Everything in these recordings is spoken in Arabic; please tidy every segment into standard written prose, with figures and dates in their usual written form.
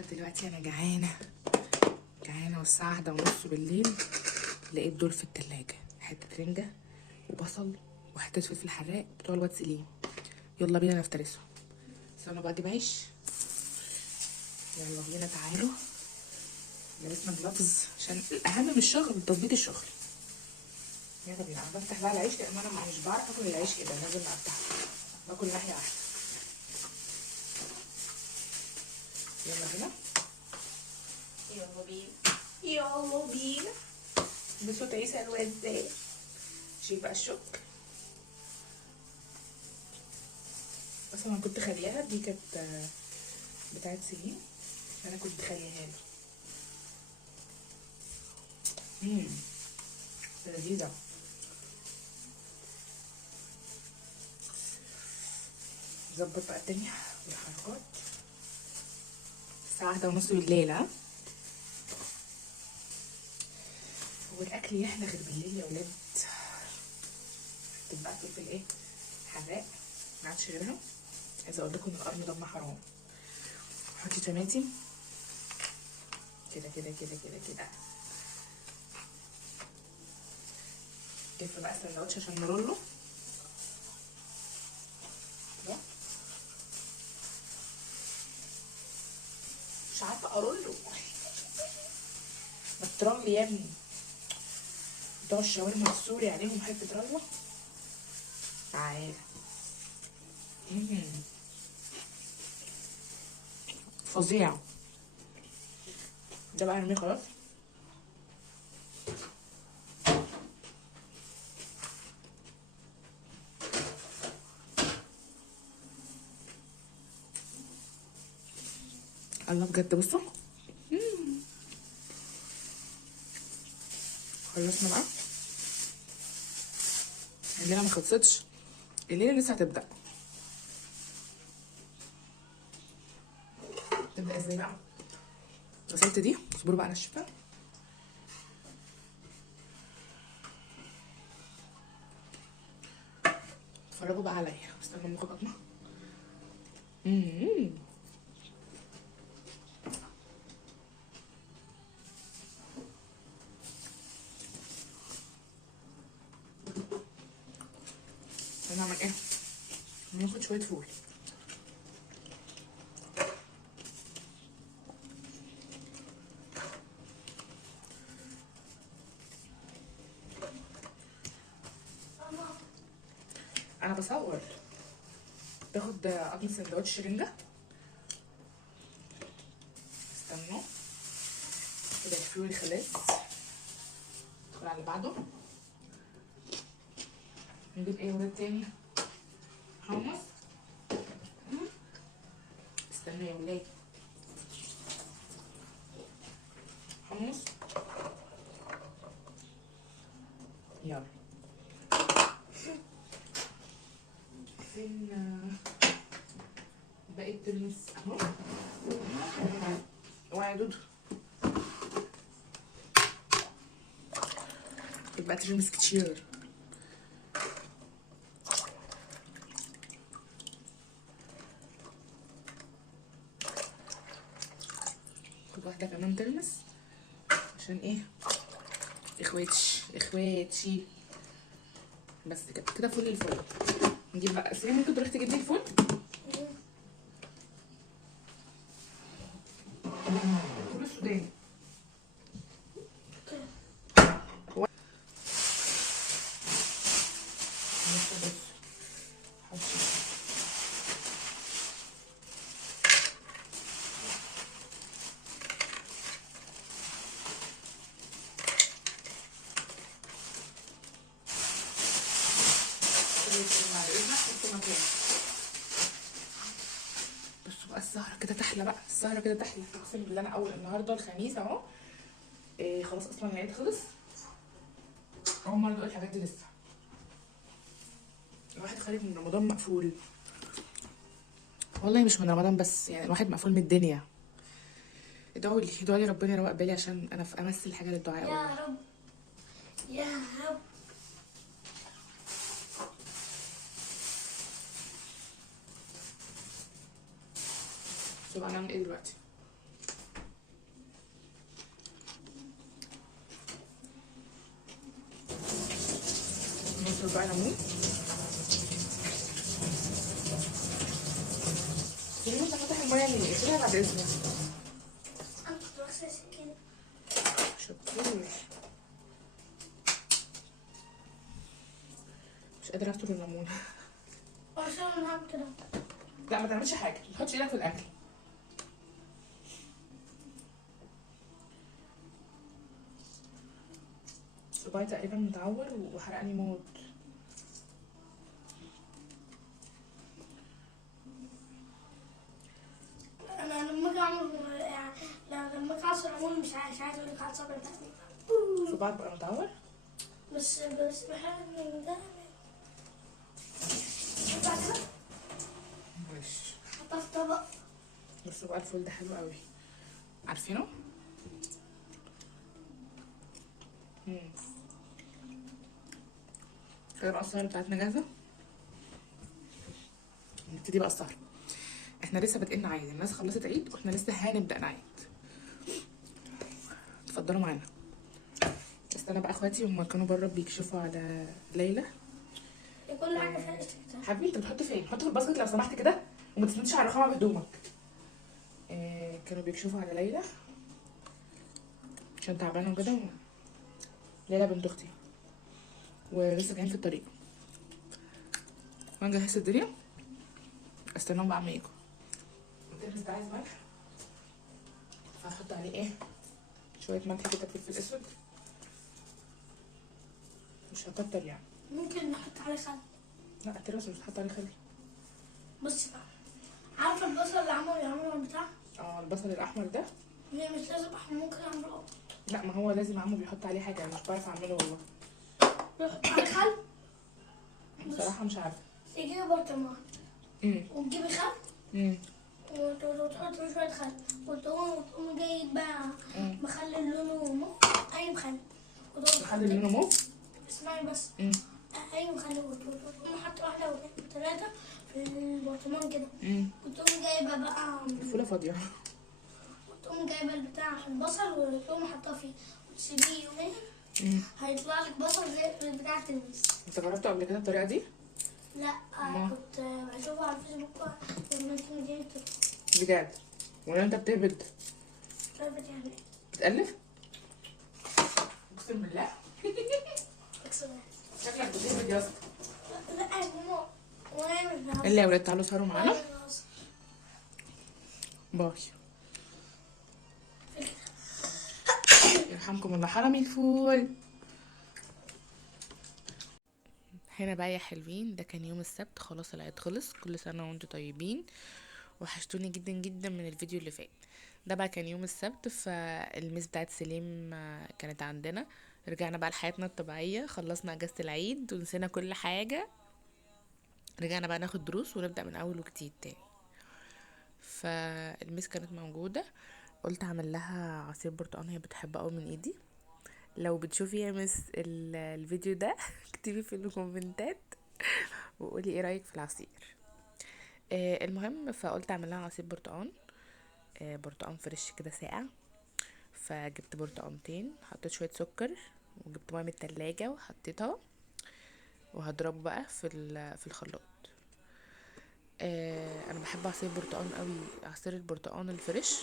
دلوقتي انا جعانه والساعه 1:30 بالليل. لقيت دول في التلاجة، حته رنجه وبصل وحته فلفل حراق بتوع الواد سليم. يلا بينا نفترسهم. استنوا بقى اجيب عيش. يلا بينا تعالوا. لبسنا جلافز عشان الاهم من الشغل تظبيط الشغل. يلا بينا. انا بفتح بقى العيش لان انا مش بعرف اكل العيش كده، لازم افتحه. باكل ناحيه واحده. يلا بينا. يلا بينا بصوت عيسى الوزاع. شيل بقى الشوك. اصلا انا كنت خالياها، دي كانت بتاعت سليم، انا كنت خالياها له. لذيذة. ظبط بقى الدنيا والحركات. الساعة 1:30 بالليل. ها هو الاكل يحلى غير بالليل يا ولاد؟ تبقى فلفل ايه حراق، ما عادش غيرها. عايزه اقول لكم ان القرن ضم حرام. حطي طماطم كده كده كده كده كده. جيب بقى السندوتش عشان نرولو. مش عارفه ارولو. ما ترولي يا ابني. بتوع الشاورما السوري عليهم حته رلوه. تعالى. فظيع. ده بقى ارميه خلاص. الله بجد. بصوا خلصنا بقى. الليله ما خلصتش، الليله لسه هتبدا. تبدا ازاي بقى؟ غسلت دي، اصبروا بقى انشفها. اتفرجوا بقى عليا. استنوا اما اخد قطمه. انا هعمل ايه؟ هناخد شويه فول. انا بصور. باخد قطمه سندوتش رنجه. استنوا كده الفول خلاص. ندخل على اللي بعده. نجيب ايه ولاد تاني؟ حمص. استنوا يا ولاد. حمص. يلا. فين باقي الترمس اهو. اوعي يا دودو. يبقى ترمس كتير. خد واحده كمان ترمس عشان ايه؟ اخواتي. بس كده كده فل الفل. نجيب بقى سليم. ممكن تروح تجيب لي الفول؟ الفول السوداني. بصوا بقى السهرة كده تحلى بقى. السهرة كده تحلى. اقسم بالله انا اول النهارده الخميس اهو. خلاص اصلا العيد خلص. اول مرة ادوق الحاجات دي لسه. الواحد خارج من رمضان مقفول. والله مش من رمضان بس، يعني الواحد مقفول من الدنيا. ادعوا لي ربنا يروق بالي عشان انا في امس الحاجه للدعاء. يا رب يا رب. طب هنعمل ايه دلوقتي؟ بقى ليمون. سيبي انت فاتح الميه ليه؟ اقفلها بعد اذنك. انا كنت بغسل سكينة. شطور. مش قادره استر الليمون. عشان انا هعمل كده. لا ما تعملش حاجه، ما تحطش ايدك في الاكل. صباعي تقريبا متعور وحرقني موت. انا لما اجي اعمل يعني لما اجي اعصر ليمون مش عايز اقول لك اعصر بتاعتي. صباعك بقى متعور؟ بس بحاول من ده. بعد كده ماشي. حطها في طبق. بصوا بقى الفول ده حلو قوي، عارفينه؟ كده بقى السهرة بتاعتنا جاهزة. نبتدي بقى السهرة. احنا لسه بادئين نعيد، الناس خلصت عيد واحنا لسه هنبدأ نعيد. اتفضلوا معانا. بس انا بقى اخواتي هما كانوا بره بيكشفوا على ليلى. كل حاجه فيها استكتاب. حبيبي انت بتحط فين؟ حط في الباسكت لو سمحت كده، وما تسندش على الرخامه بهدومك. كانوا بيكشفوا على ليلى عشان تعبانه وكده. ليلى بنت اختي ولسه جايين في الطريق. وانا جهزت الدنيا، استناهم بقى عم يجوا. الترمس ده عايز ملح، فهحط عليه ايه؟ شويه ملح كده، فلفل اسود، مش هكتر يعني. ممكن نحط عليه خل. لا الترمس مش هتحط عليه خل. بصي بقى، عارفه البصل اللي يعملوا البتاع؟ البصل الاحمر ده؟ هي مش لازم احمر، ممكن اعمله ابيض. لا ما هو لازم عمو بيحط عليه حاجه، انا مش بعرف اعمله والله. بيحط عليه خل. بصراحه مش عارفه. تجيبي برطمان وتجيبي خل وتحطي شويه خل وتقومي جاي بقى مخلي لونه موف. اي مخلي مخلي لونه موف. اسمعي بس. اي مخلي وتقومي حاطه واحده واثنين وثلاثه في البرطمان كده. وتقومي جايبه بقى الفوله فاضيه. وتقومي جايبه البتاع البصل وتقومي حاطاه فيه وتسيبيه يومين. هيطلع لك بصل زي بتاع التلميذ. انت جربته قبل كده الطريقه دي؟ لا كنت بشوفه على الفيسبوك لما كنت مدينة بجد؟ ولا انت بتهبد؟ بتعرف يعني بتألف؟ اقسم بالله. اكسر. شكلك بتهبد يا اسطى. لا يا ماما وانا مش بعرف. الا يا ولاد تعالوا سهروا معانا. باي. يرحمكم الله. حرمي الفول. هنا بقى يا حلوين، ده كان يوم السبت، خلاص العيد خلص. كل سنة وانتم طيبين، وحشتوني جدا جدا من الفيديو اللي فات. ده بقى كان يوم السبت، فالميس بتاعت سليم كانت عندنا. رجعنا بقى لحياتنا الطبيعية، خلصنا اجازة العيد ونسينا كل حاجة. رجعنا بقى ناخد دروس ونبدأ من اول وجديد تاني. فالميس كانت موجودة، قلت اعمل لها عصير برتقال، هي بتحبه قوي من ايدي. لو بتشوفي يا مس الفيديو ده اكتبي في الكومنتات وقولي ايه رايك في العصير. المهم فقلت اعمل لها عصير برتقال. برتقال فريش كده ساقع. فجبت برتقالتين، حطيت شويه سكر، وجبت ميه من التلاجة وحطيتها، وهضربه بقى في الخلاط. انا بحب عصير البرتقال قوي، عصير البرتقال الفريش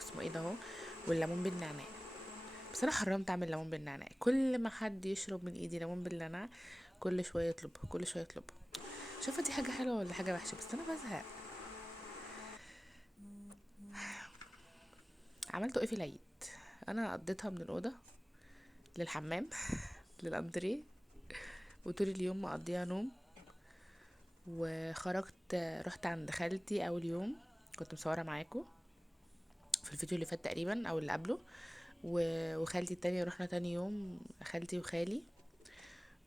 اسمه ايه ده اهو، والليمون بالنعناع. بس انا حرمت اعمل ليمون بالنعناع، كل ما حد يشرب من ايدي ليمون بالنعناع كل شويه يطلبها كل شويه يطلبها. شايفه دي حاجه حلوه ولا حاجه وحشه؟ بس انا بزهق. عملته ايه في العيد؟ انا قضيتها من الاوضه للحمام للانتريه، وطول اليوم مقضيها نوم. وخرجت رحت عند خالتي اول يوم، كنت مصوره معاكم في الفيديو اللي فات تقريبا او اللي قبله. وخالتي التانية رحنا تاني يوم، خالتي وخالي.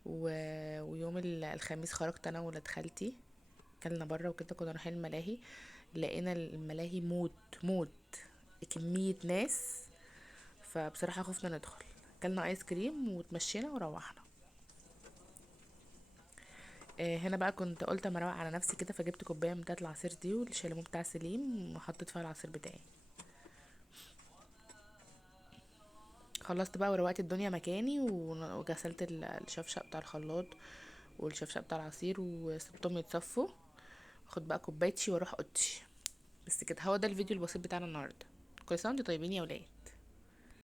ويوم الخميس خرجت انا وولاد خالتي، كلنا بره وكده، كنا رايحين الملاهي. لقينا الملاهي موت موت، كمية ناس، فبصراحة خفنا ندخل. كلنا ايس كريم وتمشينا وروحنا. هنا بقى كنت قلت اما اروق على نفسي كده، فجبت كوبايه من بتاعه العصير دي والشاليمو بتاع سليم، وحطيت فيها العصير بتاعي. خلصت بقى وروقت الدنيا مكاني وغسلت الشفشق بتاع الخلاط والشفشق بتاع العصير وسبتهم يتصفوا. اخد بقى كوبايتي واروح اوضتي. بس كده، هو ده الفيديو البسيط بتاعنا النهارده. كل سنه وانتم طيبين يا ولاد.